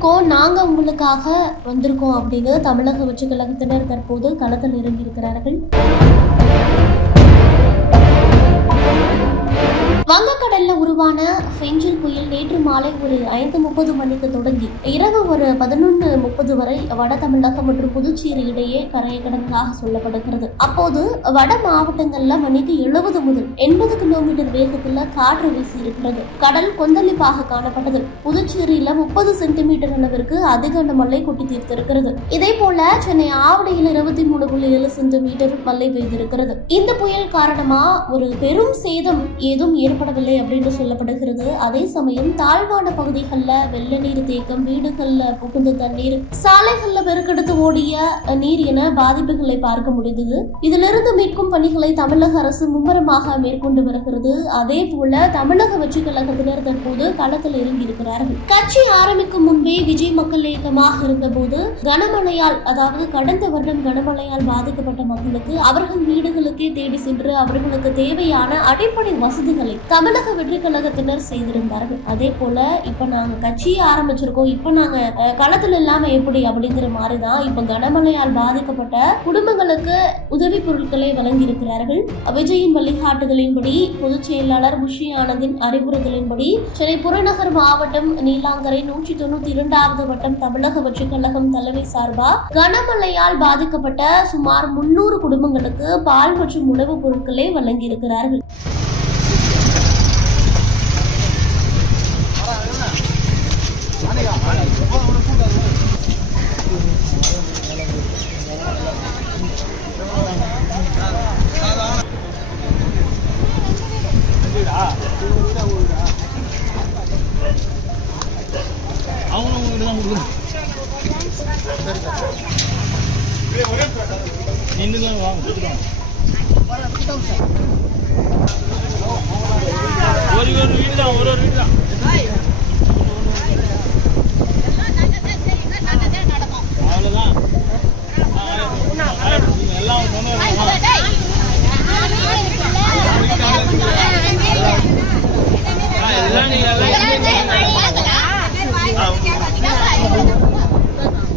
இருக்கோம் நாங்க உங்களுக்காக வந்திருக்கோம் அப்படின்னு தமிழக வெற்றி கழகத்தினர் தற்போது களத்தில் இறங்கியிருக்கிறார்கள். வங்கக்கடல்ல உருவான ஃபெஞ்சில் புயல் நேற்று மாலை ஒரு ஐந்து முப்பது மணிக்கு தொடங்கி இரவு ஒரு பதினொன்று முப்பது வரை வட தமிழகம் மற்றும் புதுச்சேரி இடையே கரையை கடந்ததாக சொல்லப்படுகிறது. அப்போது வட மாவட்டங்கள்ல மணிக்கு எழுபது முதல் எண்பது கிலோமீட்டர் வேகத்துல காற்று வீசி இருக்கிறது கடல் கொந்தளிப்பாக காணப்பட்டது. புதுச்சேரியில முப்பது சென்டிமீட்டர் அளவிற்கு அதிக மழை கொட்டி தீர்த்திருக்கிறது. இதே போல சென்னை ஆவடியில் இருபத்தி மூணு புள்ளி ஏழு சென்டிமீட்டர் மழை பெய்திருக்கிறது. இந்த புயல் காரணமா ஒரு பெரும் சேதம் ஏதும் ஏற்படவில்லை அப்படின்னு என்று சொல்லப்படுகிறது. அதே சமயம் தாழ்வான பகுதிகளில் வெள்ள நீர் தேக்கம் வீடுகளில் புகுந்த தண்ணீர் சாலைகளில் பெருக்கெடுத்து ஓடிய நீர் என பாதிப்புகளை பார்க்க முடிந்தது. இதிலிருந்து மீட்கும் பணிகளை தமிழக அரசு மும்முரமாக மேற்கொண்டு வருகிறது. அதே போல தமிழக வெற்றி கழகத்தினர் தற்போது களத்தில் இறங்கியிருக்கிறார்கள். கட்சி ஆரம்பிக்கும் முன்பே விஜய் மக்கள் இயக்கமாக இருந்தபோது கனமழையால் அதாவது கடந்த வருடம் கனமழையால் பாதிக்கப்பட்ட மக்களுக்கு அவர்கள் வீடுகளுக்கே தேடி சென்று அவர்களுக்கு தேவையான அடிப்படை வசதிகளை தமிழக பல்கலைக்கழகத்தினர் செய்திருந்தார்கள். அதே போல இப்ப நாங்க கட்சியை ஆரம்பிச்சிருக்கோம். இப்ப நாங்க களத்தில் களத்துல இல்லாம எப்படி அப்படிங்கிற மாதிரிதான் இப்ப கனமழையால் பாதிக்கப்பட்ட குடும்பங்களுக்கு உதவி பொருட்களை வழங்கியிருக்கிறார்கள். விஜயின் வழிகாட்டுதலின்படி பொதுச் செயலாளர் முஷி ஆனந்தின் அறிவுறுத்தலின்படி சென்னை புறநகர் மாவட்டம் நீலாங்கரை நூற்றி தொண்ணூத்தி இரண்டாவது வட்டம் தமிழக வெற்றிக் கழகம் தலைமை சார்பா கனமழையால் பாதிக்கப்பட்ட சுமார் முன்னூறு குடும்பங்களுக்கு பால் மற்றும் உணவுப் பொருட்களை வழங்கியிருக்கிறார்கள். அவங்க அவங்களும் தான் கொடுக்கணும் நின்று வாங்க கொடுத்துருவாங்க ஒரு ஒரு வீடு தான் ஒரு ஒரு வீடு தான்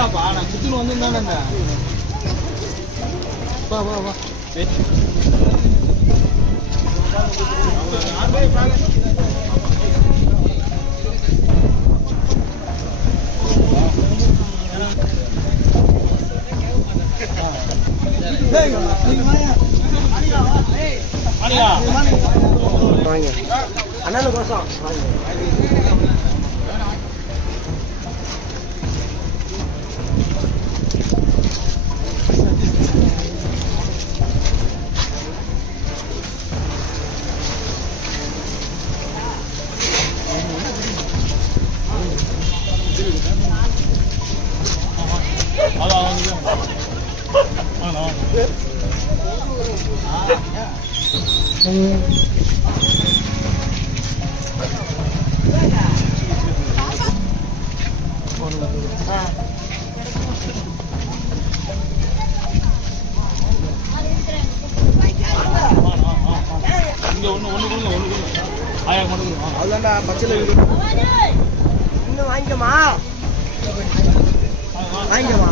வெளியே இல்லப்பா நான் குத்துன்னு வந்திருந்தானே வா வா வா. மாணிக்கா வாங்க. அதுதான்டா பச்சையில் இருக்கு இன்னும் வாங்கிக்கமா வாங்கிக்கமா